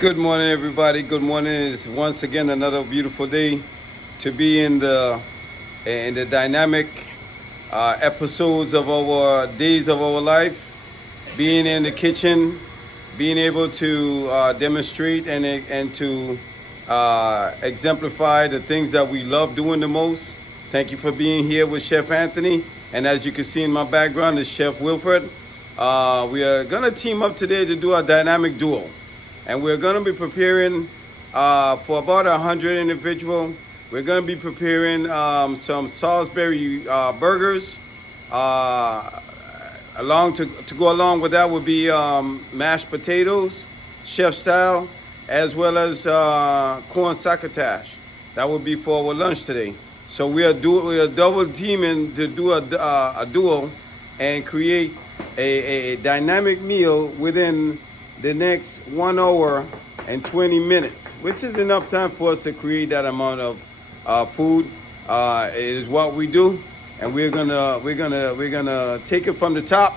Good morning, everybody. Good morning. It's once again another beautiful day to be in the dynamic episodes of our days of our life. Being in the kitchen, being able to demonstrate and to exemplify the things that we love doing the most. Thank you for being here with Chef Anthony, and as you can see in my background is Chef Wilfred. We are gonna team up today to do a dynamic duo, and we're going to be preparing for about 100 individual. We're going to be preparing some Salisbury burgers. Uh, to go along with that would be mashed potatoes, chef style, as well as corn succotash. That would be for our lunch today. So we are double teaming to do a duo and create a dynamic meal within the next 1 hour and 20 minutes, which is enough time for us to create that amount of food. It is what we do, and we're gonna take it from the top,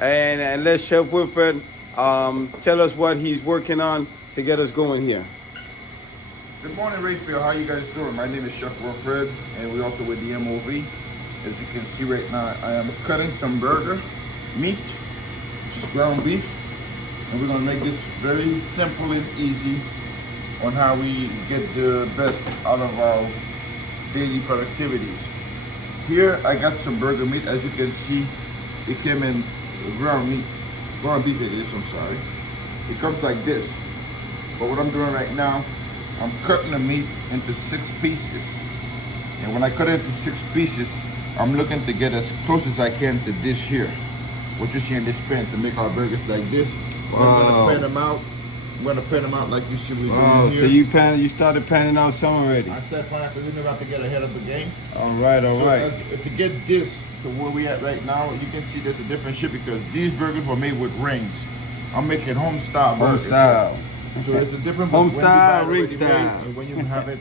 and let Chef Wilfred tell us what he's working on to get us going here. Good morning, Rayfield. How you guys doing? My name is Chef Wilfred, and we also with the MOV. As you can see right now, I am cutting some burger meat, just ground beef, and we're gonna make this very simple and easy on how we get the best out of our daily productivities. Here, I got some burger meat. As you can see, it came in ground meat, ground beef it is, I'm sorry. It comes like this. But what I'm doing right now, I'm cutting the meat into 6 pieces. And when I cut it into 6 pieces, I'm looking to get as close as I can to this here. What you see in this pan to make our burgers like this. Wow. I'm gonna pan them out. I'm gonna pan them out like you see we doing here. So you started panning out some already. I said pan because we're about to get ahead of the game. All right. To get this to where we at right now, you can see there's a different shit because these burgers were made with rings. I'm making home style burgers. Home style. So it's a different home style, ring style. And when you have it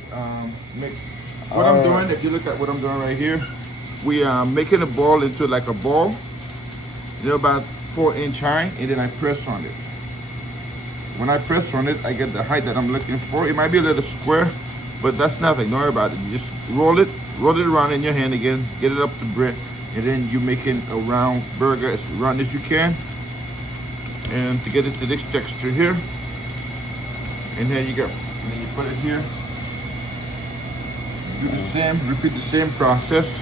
mixed. What I'm doing, if you look at what I'm doing right here, we are making a ball into like a ball. They're about 4-inch high, and then I press on it. When I press on it, I get the height that I'm looking for. It might be a little square, but that's nothing. Don't worry about it. You just roll it around in your hand again, get it up to bread, and then you're making a round burger as round as you can. And to get it to this texture here, and here you go. And then you put it here. Do the same, repeat the same process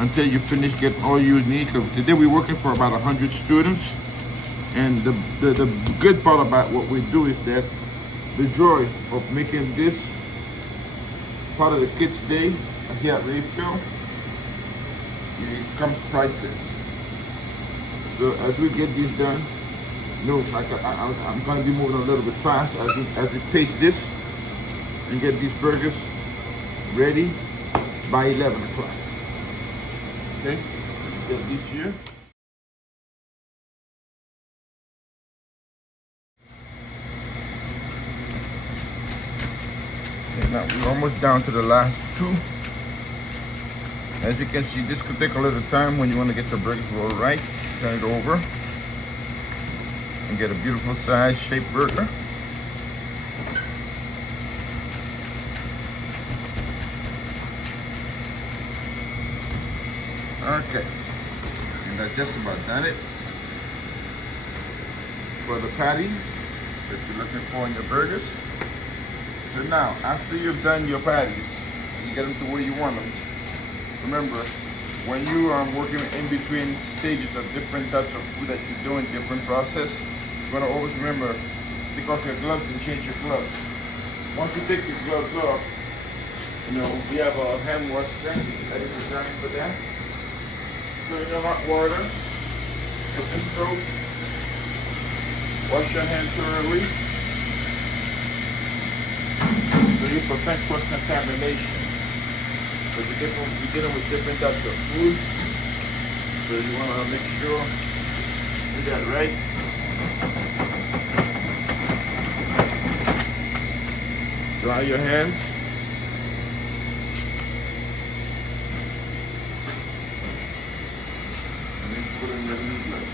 until you finish getting all you need. Today we're working for about 100 students. And the good part about what we do is that the joy of making this part of the kids' day here at Rayfield, it comes priceless. So as we get this done, I'm going to be moving a little bit fast as we paste this and get these burgers ready by 11 o'clock. Okay, get this here. Okay, now we're almost down to the last 2. As you can see, this could take a little time when you want to get your burgers rolled right. Turn it over and get a beautiful size shaped burger. Okay, and that's just about done it. For the patties that you're looking for in your burgers. So now, after you've done your patties, you get them to where you want them. Remember, when you are working in between stages of different types of food that you're doing, different process, you're gonna always remember, take off your gloves and change your gloves. Once you take your gloves off, we have a hand wash thing that is designed for that. Put in your hot water, put the soap, wash your hands thoroughly, so you prevent cross-contamination. But you're dealing with different types of food, so you want to make sure you do that right. Dry your hands. And then put in your new gloves.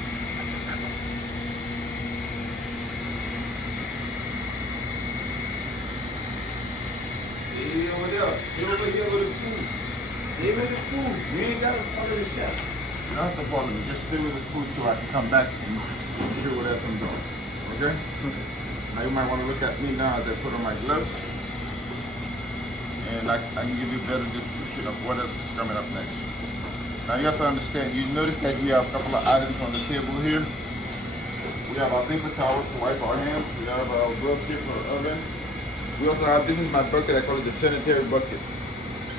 food. We ain't gotta follow the chef. You don't have to follow me. Just stay with the food so I can come back and show you what else I'm doing. Okay? Now you might want to look at me now as I put on my gloves. And I can give you a better description of what else is coming up next. Now you have to understand, you notice that we have a couple of items on the table here. We have our paper towels to wipe our hands. We have our gloves here for the oven. We also have, this is my bucket, I call it the sanitary bucket.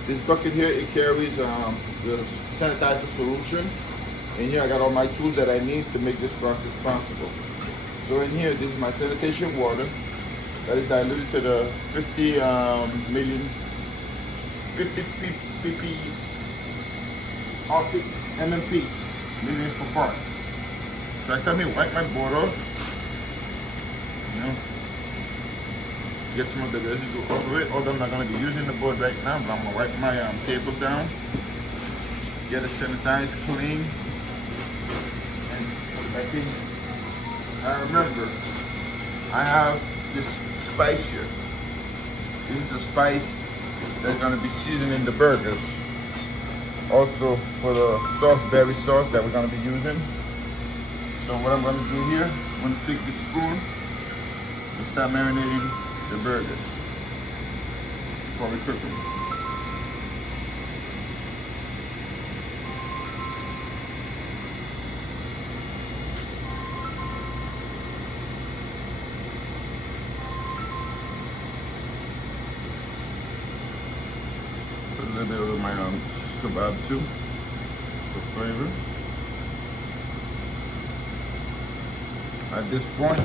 This bucket here, it carries the sanitizer solution. And here I got all my tools that I need to make this process possible. So in here, this is my sanitation water that is diluted to the 50 pp, MMP, million per part. So I come here, wipe my board off, you know, get some of the residue over it. Although I'm not going to be using the board right now, but I'm going to wipe my table down, get it sanitized, clean, and put it back in. Now remember, I have this spice here. This is the spice that's going to be seasoning the burgers. Also for the soft berry sauce that we're going to be using. So what I'm going to do here, I'm going to take the spoon and start marinating the burgers before we cook them. Put a little bit of my kebab too for flavor. At this point,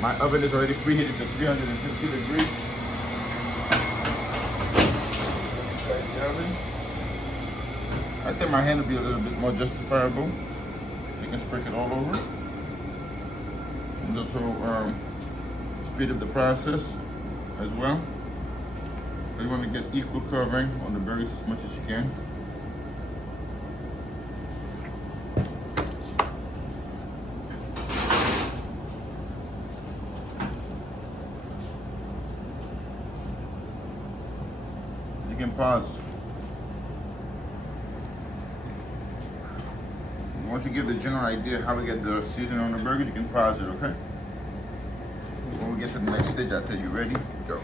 my oven is already preheated to 350 degrees. Inside the oven. I think my hand will be a little bit more justifiable. You can sprinkle it all over. And also speed up the process as well. You want to get equal covering on the burgers as much as you can. You can pause. Once you give the general idea how we get the seasoning on the burger, you can pause it, okay? When we get to the next stage, I'll tell you ready, go.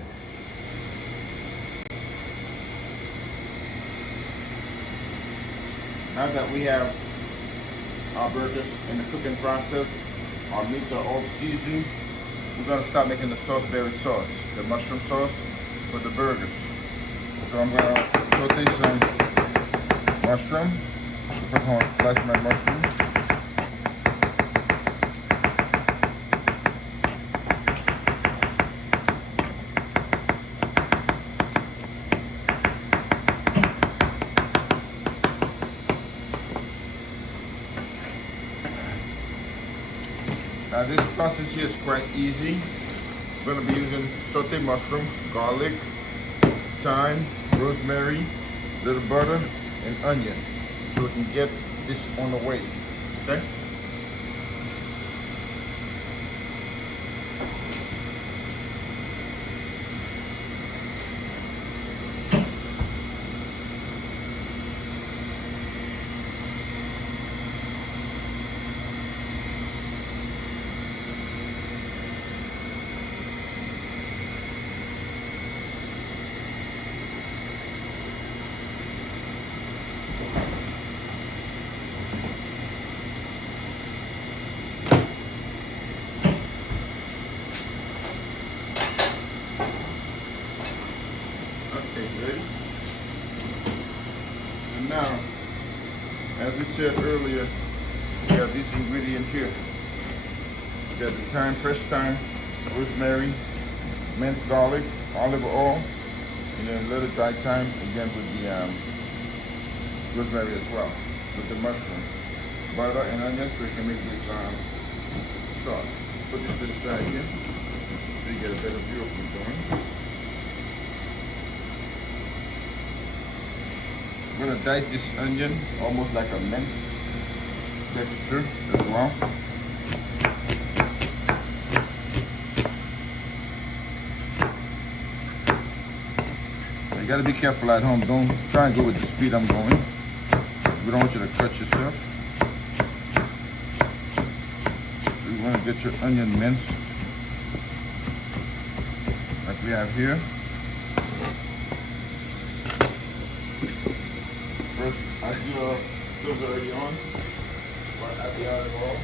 Now that we have our burgers in the cooking process, our meats are all seasoned, we're going to start making the sauceberry sauce, the mushroom sauce for the burgers. So I'm going to saute some mushroom. First I'm going to slice my mushroom. Now this process here is quite easy. We're going to be using sauteed mushroom, garlic, thyme, rosemary, little butter, and onion. So we can get this on the way, okay? Ready? And now, as we said earlier, we have these ingredients here. We got the thyme, fresh thyme, rosemary, minced garlic, olive oil, and then a little dry thyme, again with the rosemary as well, with the mushroom, butter and onions, so we can make this sauce. Put this to the side here, so you get a better view of what's going. I'm going to dice this onion almost like a mint texture as well. You gotta be careful at home. Don't try and go with the speed I'm going. We don't want you to cut yourself. So you want to get your onion minced like we have here. First, as your stove's already on, add the olive oil.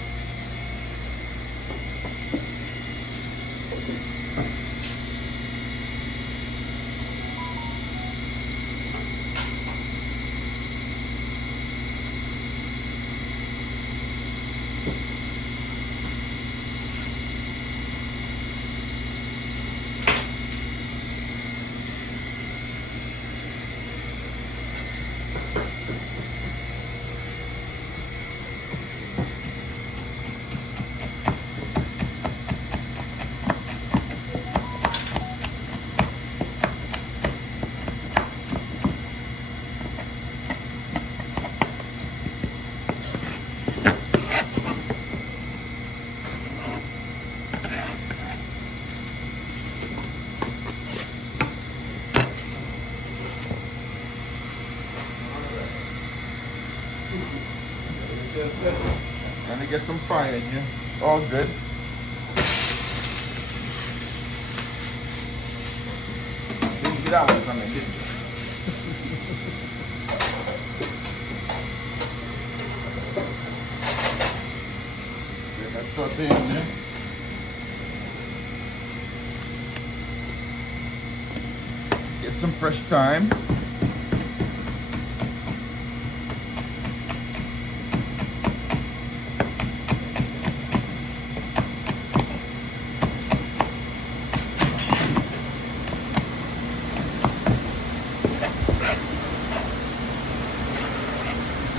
And to get some fire in here. All good. Didn't see that one coming, did you? Get that saute in there. Get some fresh thyme.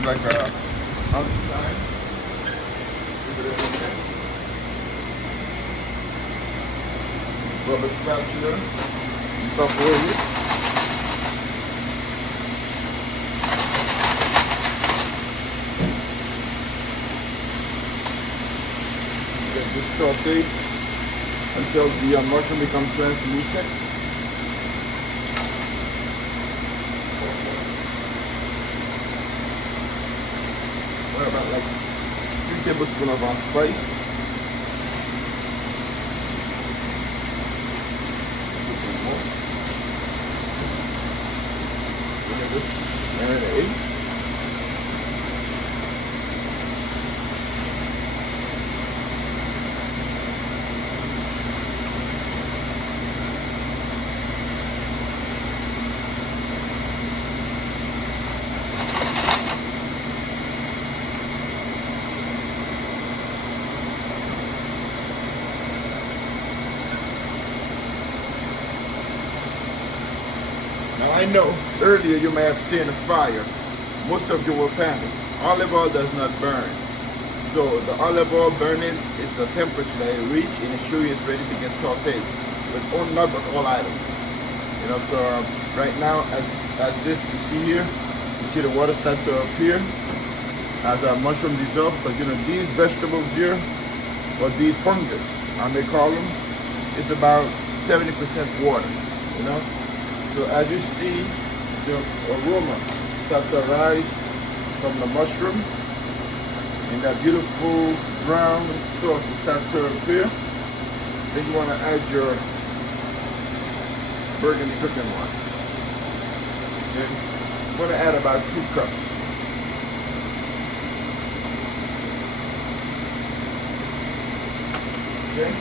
Like a ounce of thyme. Give it a minute. Rubber spatula. Stuff with it. Get this sauteed until the mushroom becomes translucent. About like 3 tablespoons of our spice. Look at this, marinade. I know earlier you may have seen a fire. Most of you will panic. Olive oil does not burn. So the olive oil burning is the temperature that it reaches and it shows you it's ready to get sauteed. But not with all items. You know, so right now as this you see here, you see the water start to appear as our mushroom dissolve, because you know these vegetables here, or these fungus, I may call them, it's about 70% water, you know. So as you see the aroma start to rise from the mushroom and that beautiful brown sauce will start to appear, then you want to add your burgundy cooking wine. Okay. I'm going to add about 2 cups. Okay.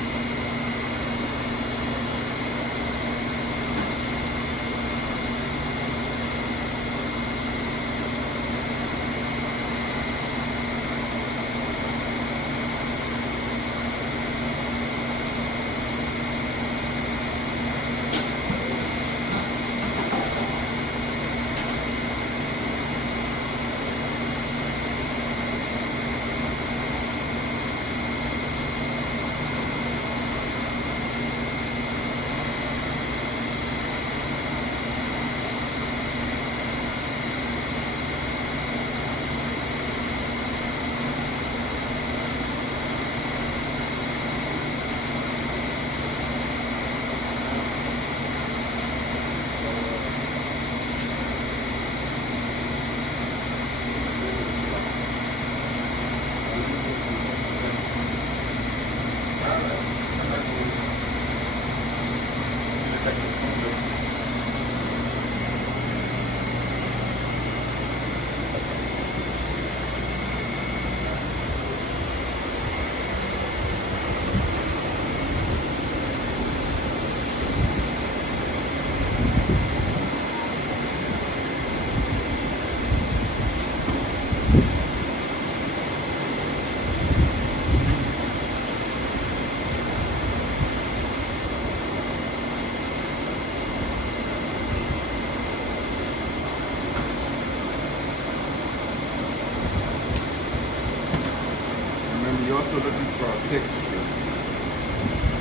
also looking for a texture.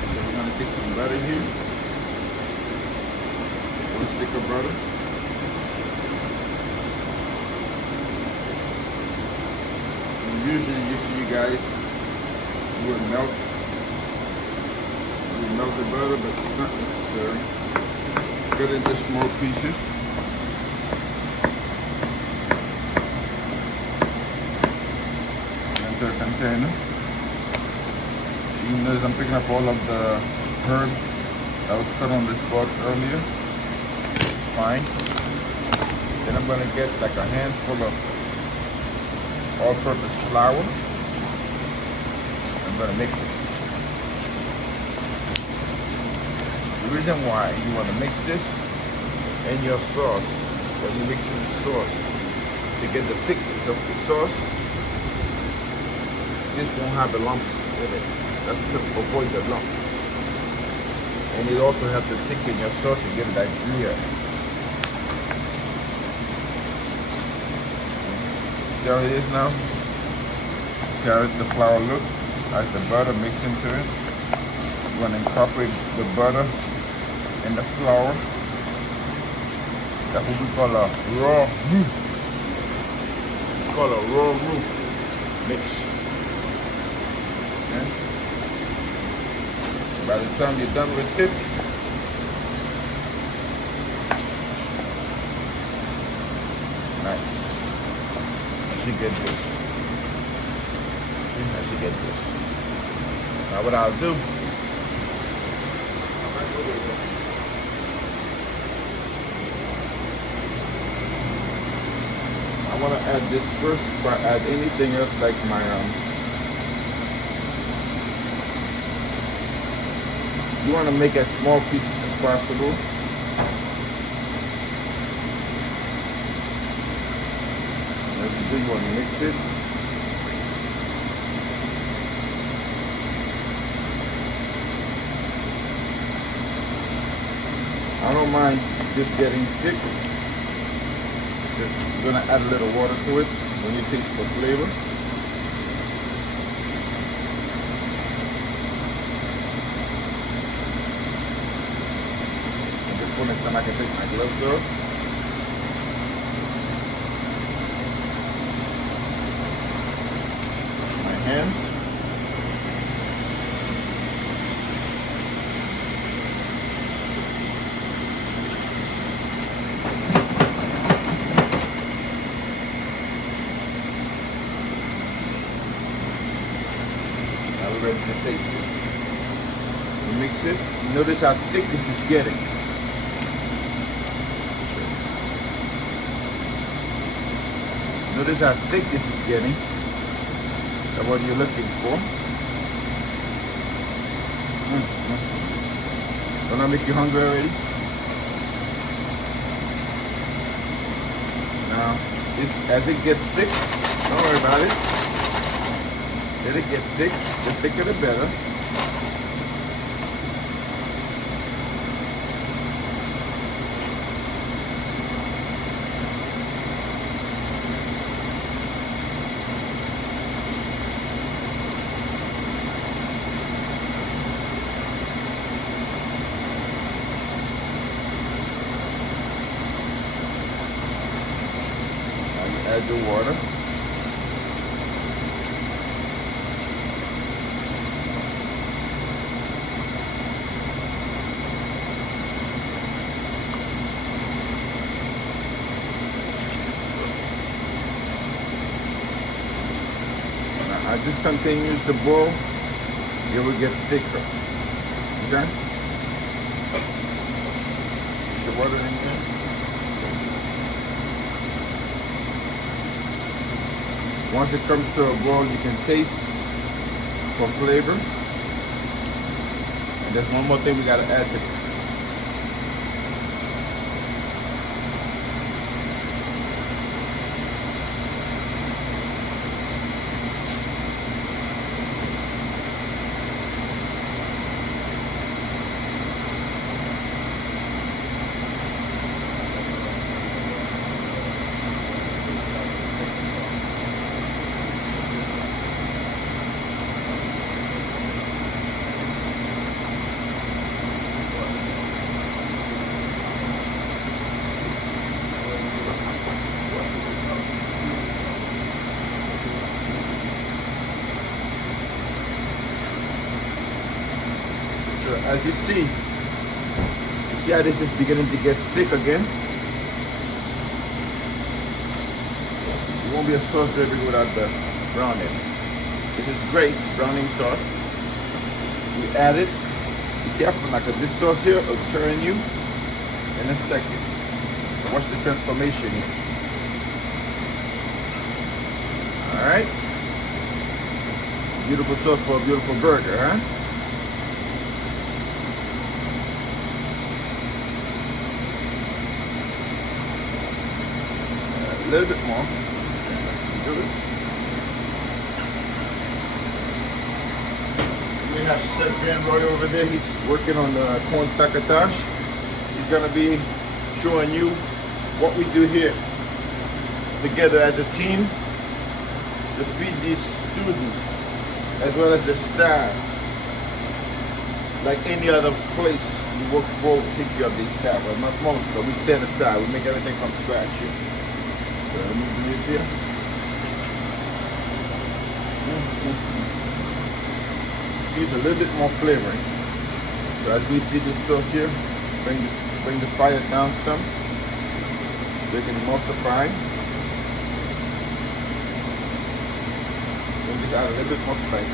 So we're gonna take some butter here. 1 stick of butter. And usually you see you guys would melt. You melt the butter, but it's not necessary. Cut it into small pieces. Into a container. You notice I'm picking up all of the herbs that was cut on this board earlier. It's fine. Then I'm gonna get like a handful of all-purpose flour. I'm gonna mix it. The reason why you want to mix this in your sauce, when you mix in the sauce, to get the thickness of the sauce, this won't have the lumps in it. That's to avoid the lumps. And you also have to thicken your sauce to get it idea. See how it is now? See how the flour looks as the butter mixed into it? You're going to incorporate the butter and the flour. That's what we call a raw roux. It's called a raw roux mix. Okay? By the time you're done with it, nice. I should get this. I should get this. Now what I'll do, I want to add this first before I add anything else like my you want to make as small pieces as possible. As you do, you want to mix it. I don't mind just getting thick. Just gonna add a little water to it when you taste for flavor. At this point in time, I can take my gloves off. My hands. Ready to taste this. You mix it. Notice how thick this is getting. Notice how thick this is getting. That's what you're looking for. Don't I make you hungry already? Now, as it gets thick, don't worry about it. Let it get thick, the thicker the better. Now you add the water. As this continues to boil, it will get thicker. Okay? The water in there. Once it comes to a boil, you can taste for flavor. And there's one more thing we gotta add to this. as you see how this is beginning to get thick again. It won't be a sauce very good without the browning. This is Grace browning sauce. We add it. Be careful now, because this sauce here will turn you in a second. Watch the transformation here. Alright. Beautiful sauce for a beautiful burger, huh? A little bit more. Let's do it. We have Chef Van Roy over there. He's working on the corn saccotage. He's gonna be showing you what we do here together as a team to feed these students as well as the staff. Like any other place, we work for to take care of these staff. Well, not most, but we stand aside. We make everything from scratch here. So let me do this here. Use a little bit more flavoring. So as we see this sauce here, bring the fire down some. So you can emulsify. We'll just add a little bit more spice.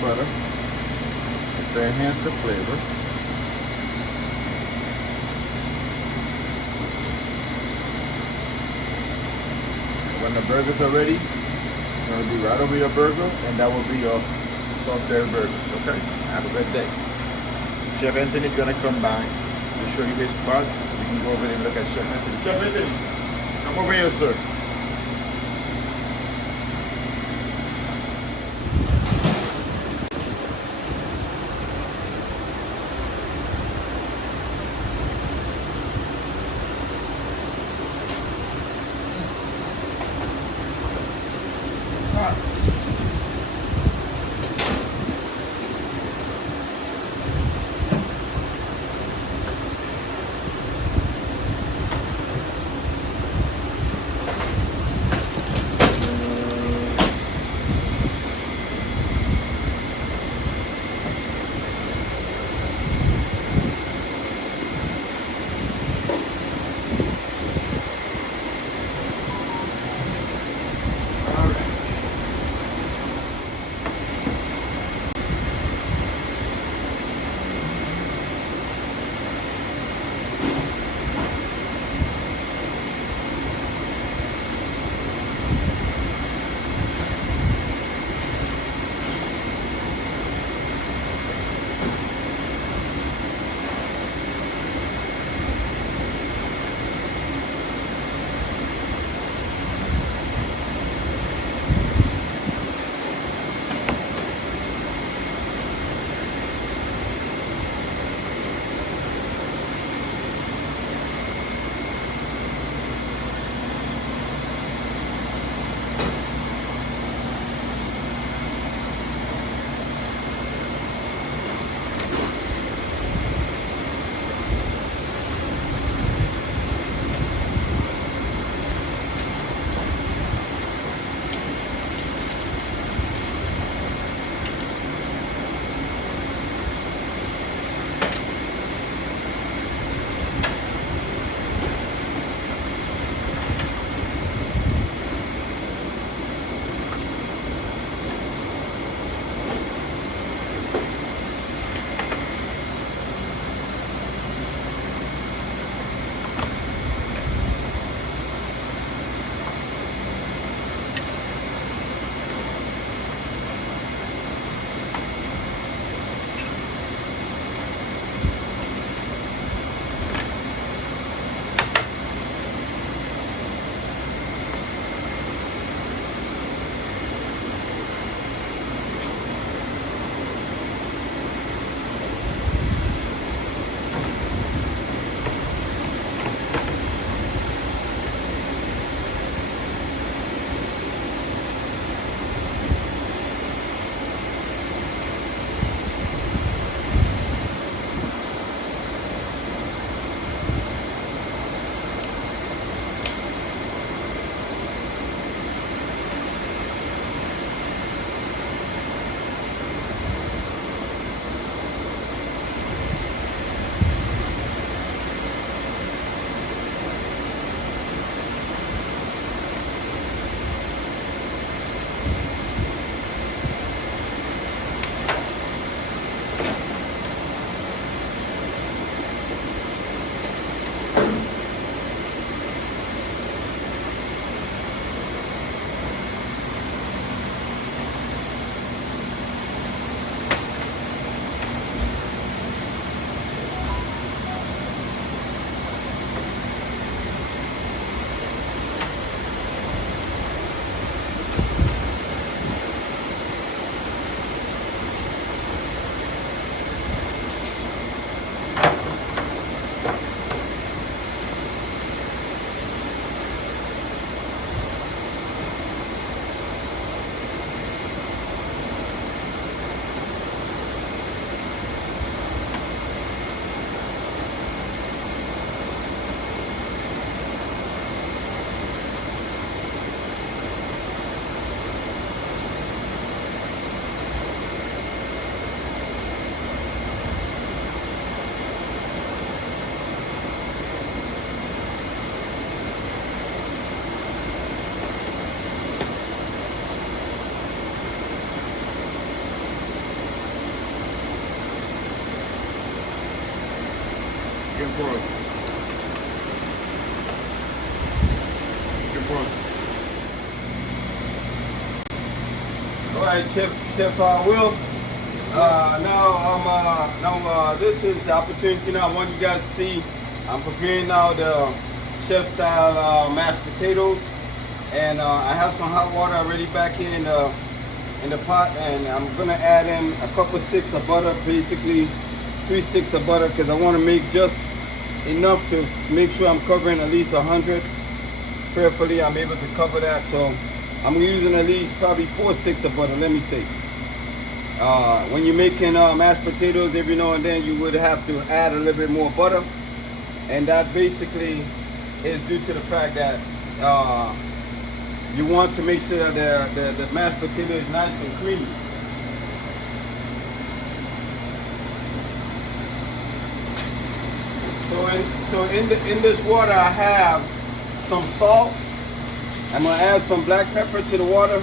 Butter to enhance the flavor. When the burgers are ready, it's going to be right over your burger, and that will be your Salisbury burgers. Okay? Have a good day. Chef Anthony's going to come by to show you his spot. You can go over there and look at Chef Anthony. Chef Anthony, come over here, sir. pause. You can pause. All right, Chef Will. Now this is the opportunity now. I want you guys to see. I'm preparing now the chef style mashed potatoes, and I have some hot water already back here in the pot, and I'm gonna add in a couple sticks of butter, basically 3 sticks of butter, because I want to make just enough to make sure I'm covering at least 100. Prayerfully, I'm able to cover that, so I'm using at least probably 4 sticks of butter. Let me say. When you're making mashed potatoes, every now and then you would have to add a little bit more butter, and that basically is due to the fact that you want to make sure that the mashed potato is nice and creamy. So in this water I have some salt. I'm gonna add some black pepper to the water.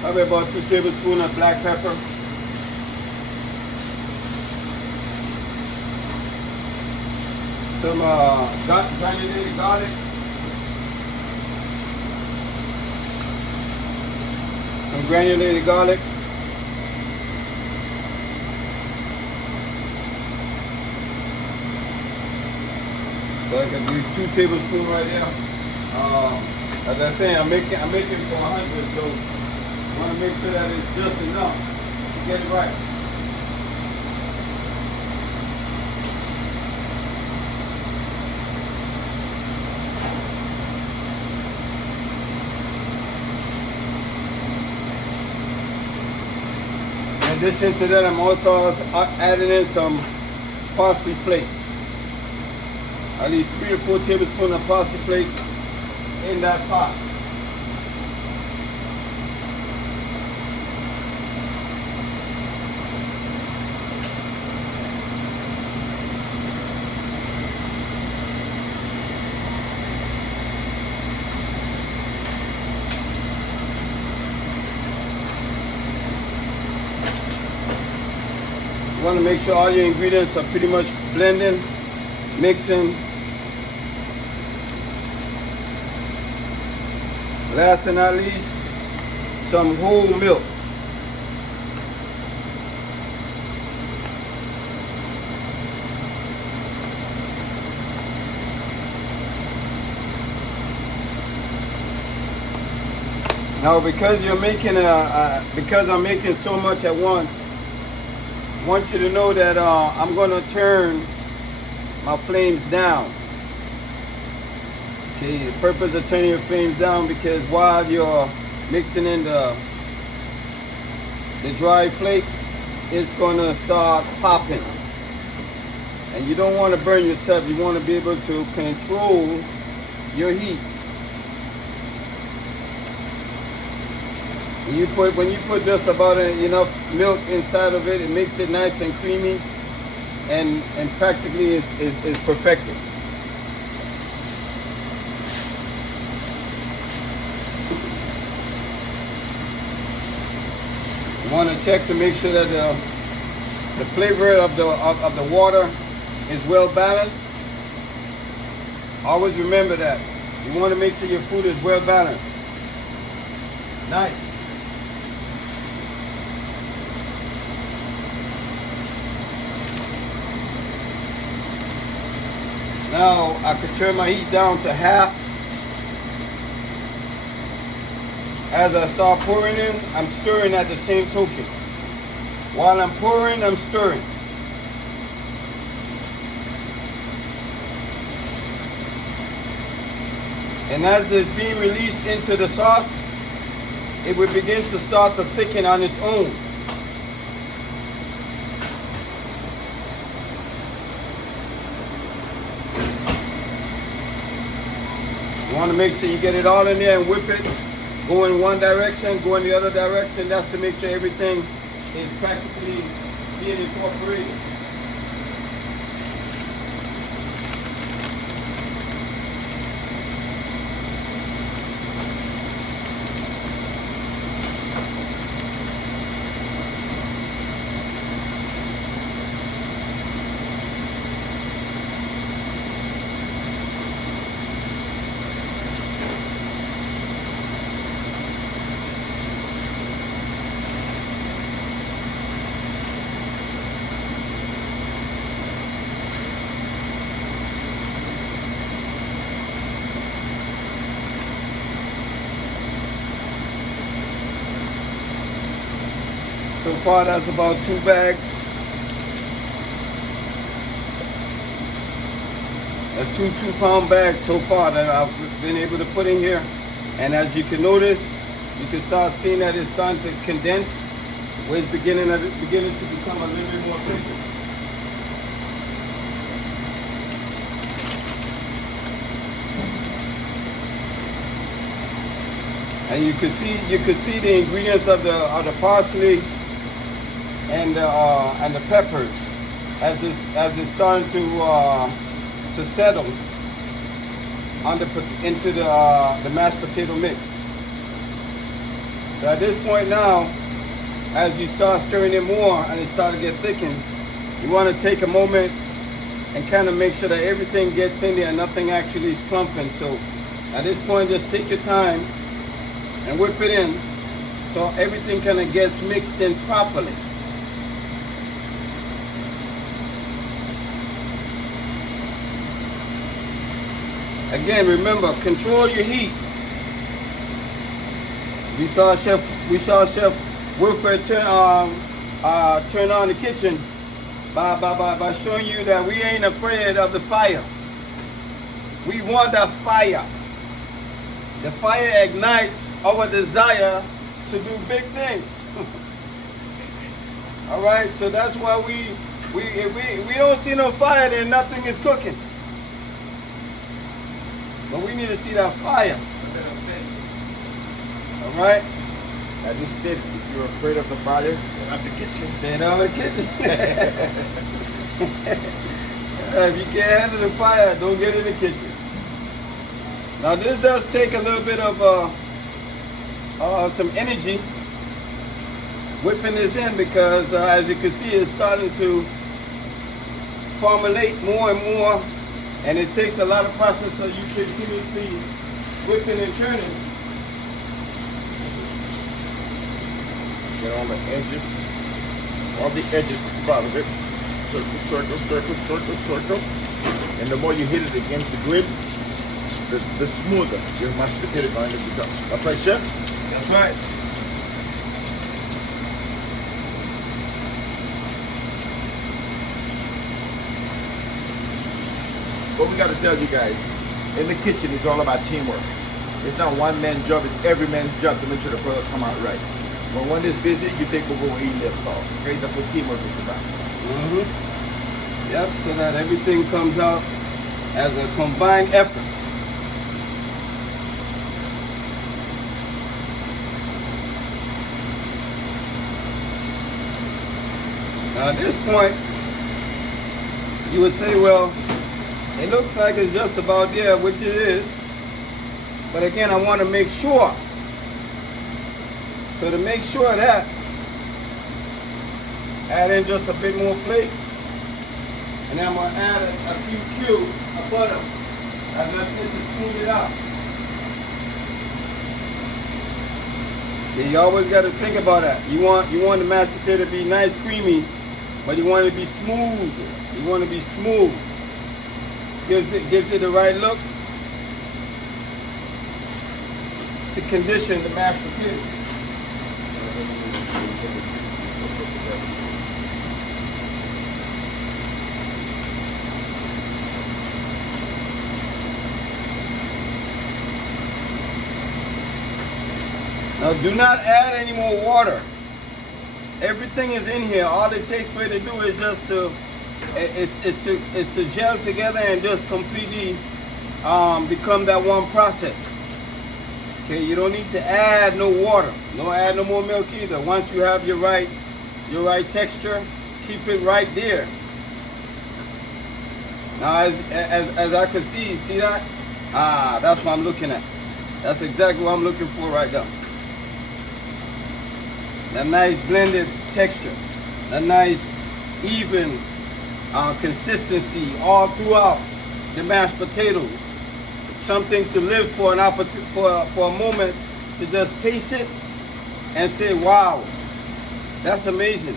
Probably about 2 tablespoons of black pepper. Some granulated garlic. Some granulated garlic. So I can use 2 tablespoons right there. As I say, I'm making for 100, so I want to make sure that it's just enough to get it right. In addition to that, I'm also adding in some parsley flakes. At least 3 or 4 tablespoons of parsley flakes in that pot. You want to make sure all your ingredients are pretty much blending, mixing. Last and not least, some whole milk. Now, because you're making because I'm making so much at once, I want you to know that I'm going to turn my flames down. Okay, the purpose of turning your flames down, because while you're mixing in the dry flakes, it's going to start popping. And you don't want to burn yourself. You want to be able to control your heat. When you put just about enough milk inside of it, it makes it nice and creamy, and practically is perfected. You want to check to make sure that the flavor of the water is well balanced. Always remember that. You want to make sure your food is well balanced. Nice. Now I could turn my heat down to half. As I start pouring in, I'm stirring at the same token. While I'm pouring, I'm stirring. And as it's being released into the sauce, it will begin to start to thicken on its own. You want to make sure you get it all in there and whip it. Go in one direction, go in the other direction. That's to make sure everything is practically being incorporated. So far, that's about 2 bags. That's two 2-pound bags so far that I've been able to put in here. And as you can notice, you can start seeing that it's starting to condense, where it's beginning to become a little bit more thicker. And you could see the ingredients of the parsley and the peppers as it's starting to settle into the mashed potato mix. So at this point now, as you start stirring it more and it starts to get thickened, you want to take a moment and kind of make sure that everything gets in there and nothing actually is clumping. So at this point, just take your time and whip it in so everything kind of gets mixed in properly. Again, remember, control your heat. We saw Chef Wilfed turn on the kitchen by showing you that we ain't afraid of the fire. We want that fire. The fire ignites our desire to do big things. All right, so that's why if we don't see no fire, then nothing is cooking. But we need to see that fire. All right. As you stated, if you're afraid of the fire, stay out of the kitchen. Stay out of the kitchen. If you can't handle the fire, don't get in the kitchen. Now this does take a little bit of some energy whipping this in, because as you can see, it's starting to formulate more and more, and it takes a lot of process, so you continuously whipping and turning. Get on the edges, all the edges at the bottom of it. Circle, circle, circle, circle, circle. And the more you hit it against the grid, the smoother your mashed potato going to become. That's right, Chef? That's right. What we got to tell you guys, in the kitchen, it's all about teamwork. It's not one man's job, it's every man's job to make sure the product come out right. When one is busy, you take over where he left off. Okay, that's what teamwork is about. Yep, so that everything comes out as a combined effort. Now at this point, you would say, well, it looks like it's just about there, which it is. But again, I want to make sure. So to make sure of that, add in just a bit more flakes. And then I'm going to add a few cubes of butter as I start to smooth it out. Yeah, you always got to think about that. You want the mashed potato to be nice, creamy, but you want it to be smooth. You want to be smooth. Gives it the right look to condition the mashed potato. Now do not add any more water. Everything is in here. All it takes for it to do is just to gel together and just completely become that one process. Okay, you don't need to add no water. Don't add no more milk either. Once you have your right texture, keep it right there. Now as I can see that? That's what I'm looking at. That's exactly what I'm looking for right now. That nice blended texture, that nice even consistency all throughout the mashed potatoes. Something to live for, an opportunity for a moment to just taste it and say, wow, that's amazing.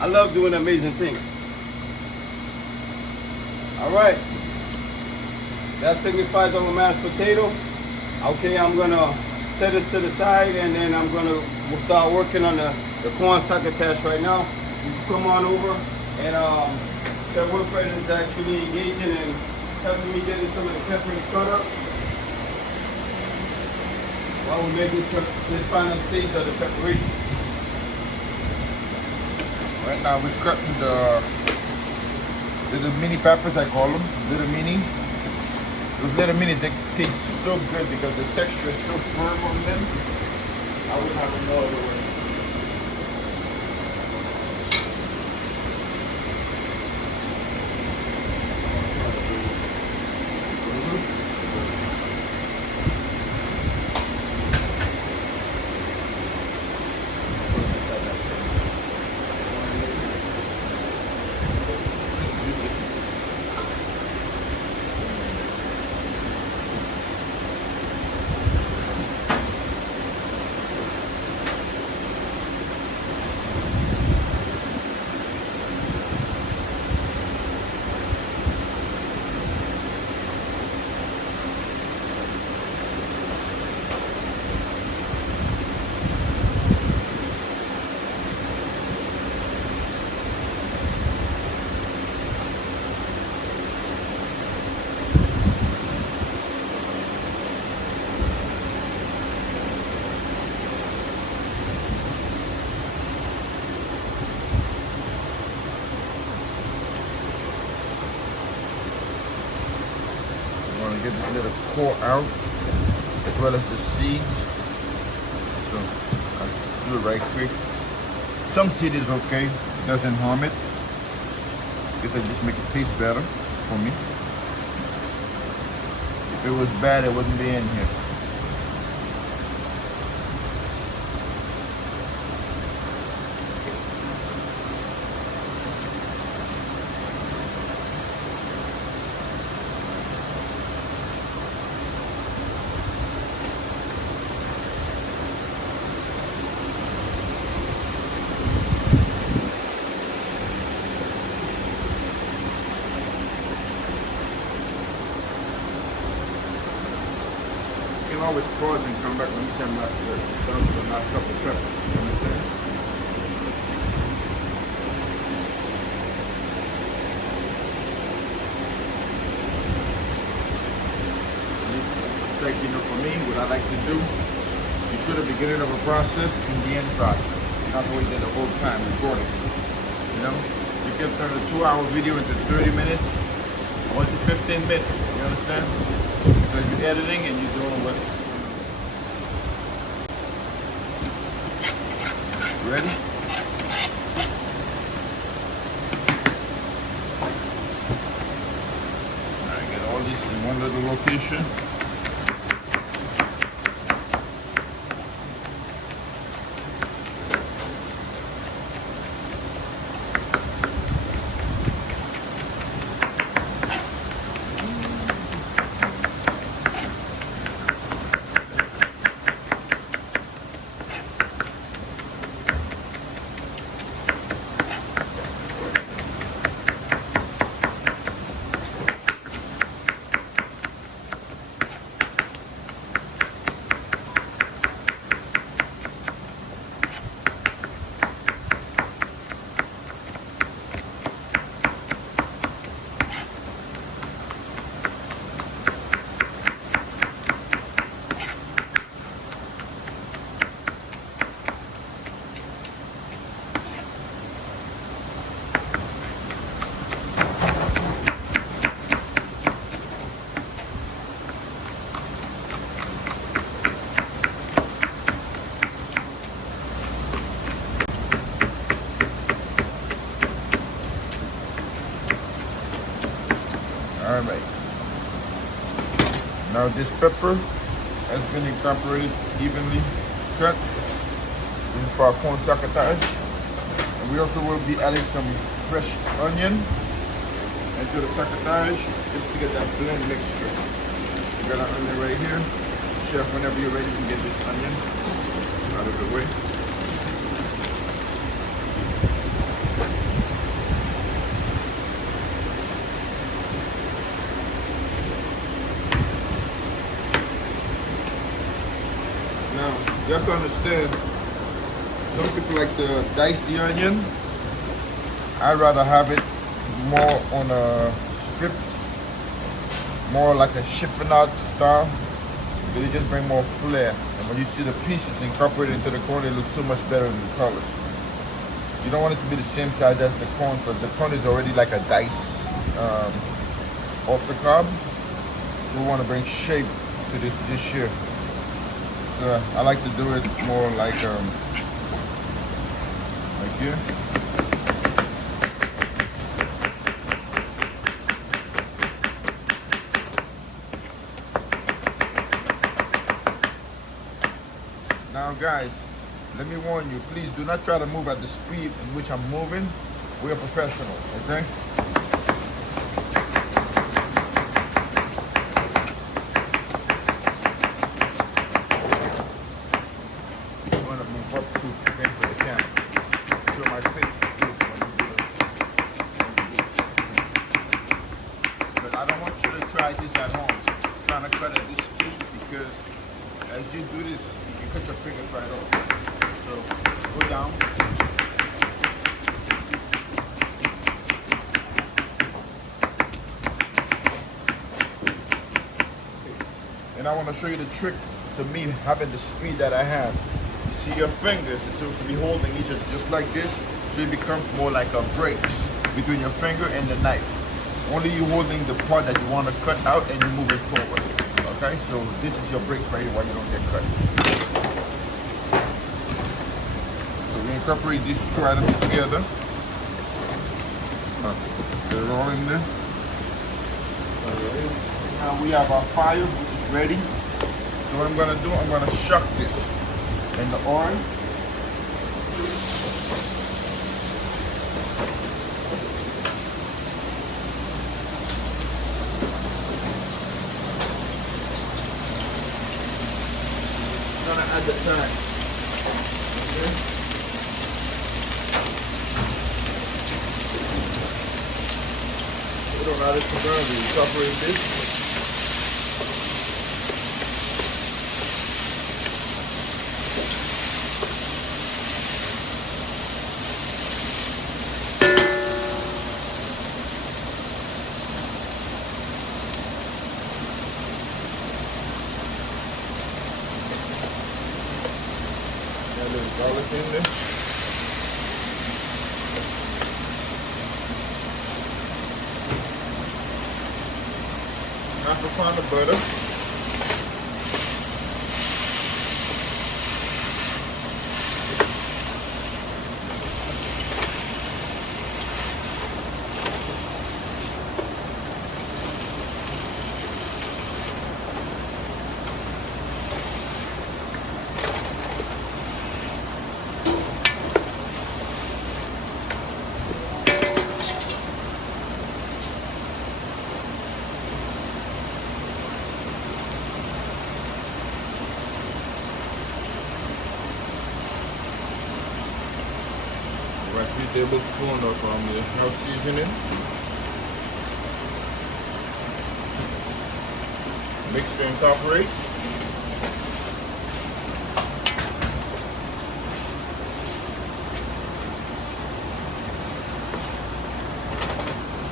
I love doing amazing things. All right, that signifies our mashed potato. Okay, I'm gonna set it to the side, and then we'll start working on the corn succotash right now. You can come on over, and Chef Wilfred is actually engaging and helping me getting some of the peppers cut up while we're making this final stage of the preparation. Right now we're cutting the little mini peppers, I call them, little minis. Those little minis, they taste so good because the texture is so firm on them. I would have no other way. Get this little core out as well as the seeds. So I'll do it right quick. Some seed is okay, doesn't harm it. Guess I just make it taste better for me. If it was bad, it wouldn't be in here. Always pause and come back when you send back down to the last couple of peppers. You understand? It's like, for me, what I like to do, you shoot the beginning of a process and the end process. Not the way you did the whole time recording. You can turn a 2-hour video into 30 minutes. I want to 15 minutes. You understand? Because you're editing and you're doing what's ready? I get all this in one little location. Alright. Now this pepper has been incorporated evenly cut. This is for our corn succotash. And we also will be adding some fresh onion into the succotash just to get that blend mixture. We got our onion right here. Chef, whenever you're ready, you can get this onion out of the way. to understand, some people like to dice the onion. I'd rather have it more on a strip, more like a chiffonade style. But it just bring more flair. And when you see the pieces incorporated into the corn, it looks so much better in the colors. You don't want it to be the same size as the corn, but the corn is already like a dice off the cob. So we want to bring shape to this dish here. So I like to do it more like here. Now guys, let me warn you, please do not try to move at the speed in which I'm moving. We are professionals, okay? I'm gonna move up to for the camera. Show my face too when you do it. But I don't want you to try this at home, trying to cut at this speed, because as you do this, you can cut your fingers right off. So go down. And I want to show you the trick to me having the speed that I have. You see your fingers, it's supposed to be holding each other just like this, so it becomes more like a breaks between your finger and the knife. Only you holding the part that you want to cut out and you move it forward. Okay, so this is your breaks right here while you don't get cut. So we incorporate these two items together. They're all in there. Now we have our fire, which is ready. So what I'm gonna do, I'm gonna shuck this in the oil. I'm gonna add the thyme. Okay. We don't add it to burn, we separate this. A little garlic in there. Half a pound of butter. About 3 tablespoons of the house seasoning. Mix to incorporate.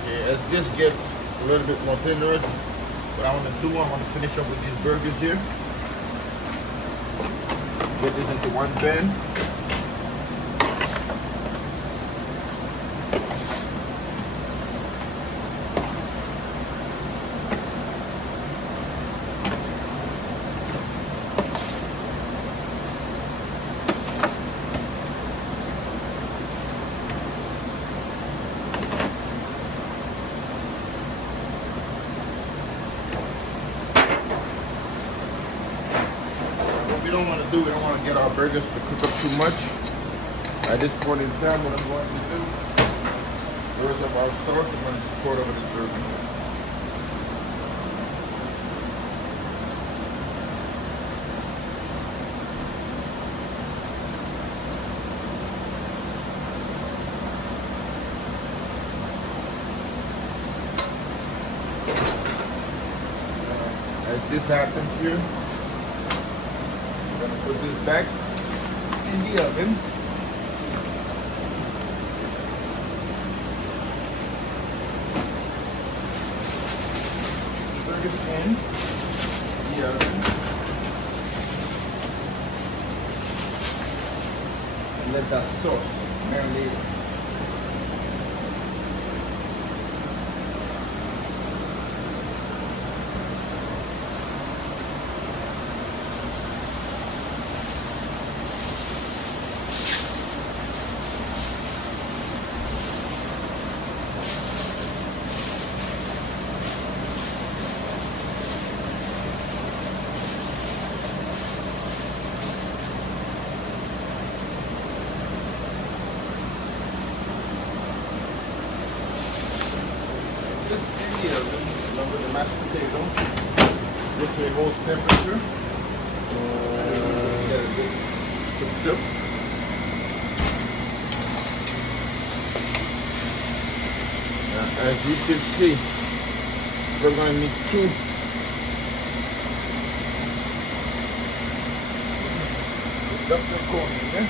Okay, as this gets a little bit more tender, what I want to do, I want to finish up with these burgers here. Get this into one pan. We don't want to do, we don't want to get our burgers to cook up too much. At this point in time, what I'm going to do, first of our sauce, I'm going to just pour it over this burger. As this happens here, I'm going to put this back. in the oven. Burgers in the oven. And let that sauce marinate. This area, along with the mashed potato, this way holds temperature. Get a good cooked up. Now, as you can see, we're going to need two dump the corn in there.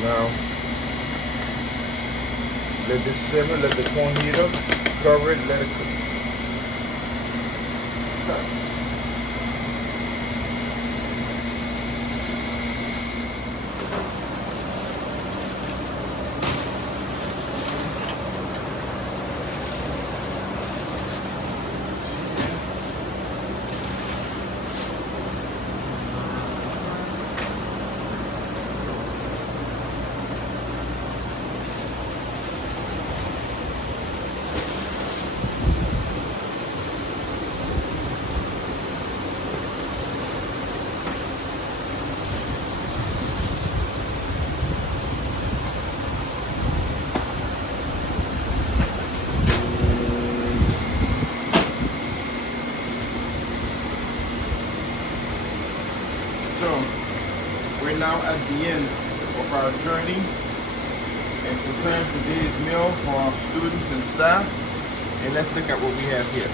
Now, let this simmer, let the corn heat up, cover it, let it cook. So, we're now at the end of our journey and preparing today's meal for our students and staff. And let's look at what we have here.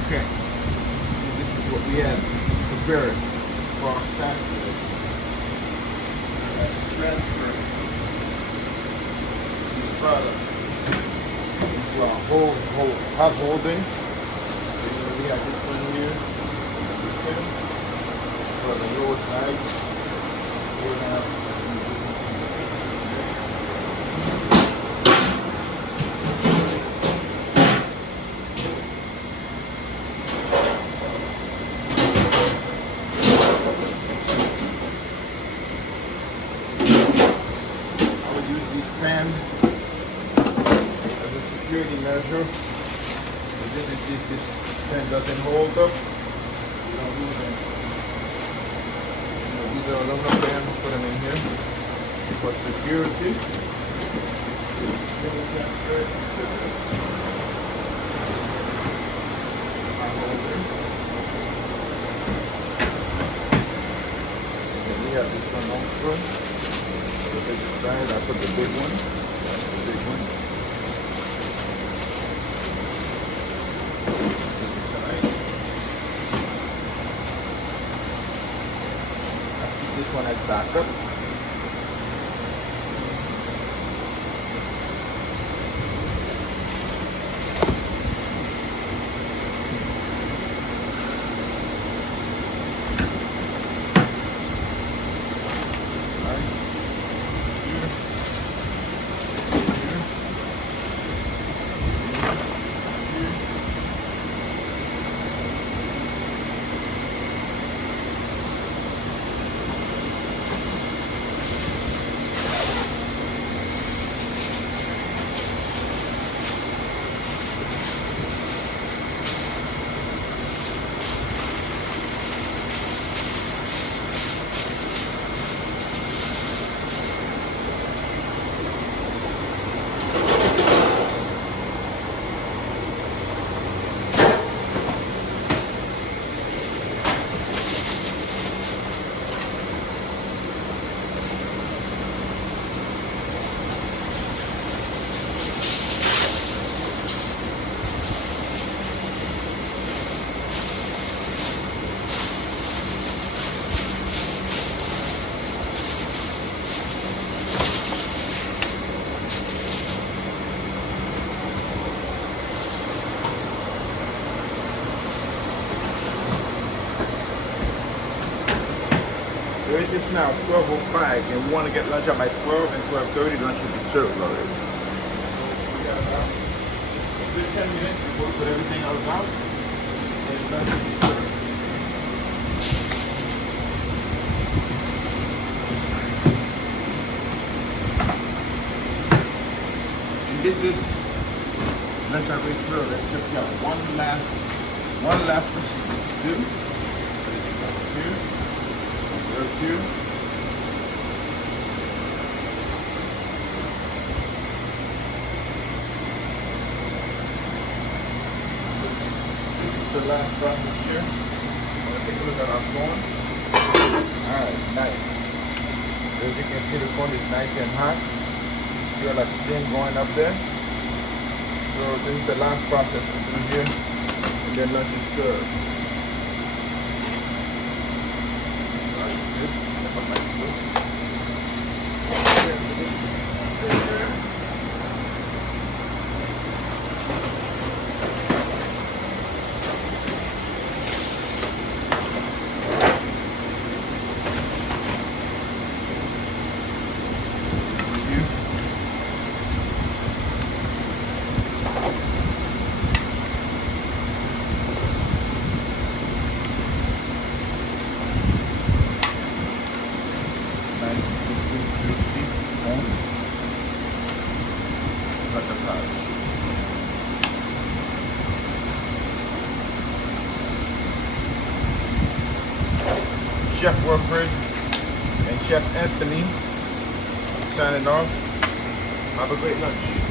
Okay, this is what we have prepared for our staff today. Transfer these products to our hot holding. We have this one here, chicken for the lower side. We have pan as a security measure. If this pan doesn't hold up, we don't use them. These are aluminum pans, put them in here for security. And we have this one also. The big side, I put the big one. That's the big one. Big side. I keep this one as backup. It's now 12:05 and we want to get lunch at by 12 and 12:30. Lunch will be served already. We got about a good 10 minutes before we put everything else out and lunch will be served. And this is lunch at refill. Let's check out one last procedure to do. Here. There two. This is the last process here. I'm gonna take a look at our corn. Alright, nice. As you can see, the corn is nice and hot. See all that steam going up there. So this is the last process we do here, and then lunch is served. This, have a nice look. Chef Wilfred and Chef Anthony signing off. Have a great lunch.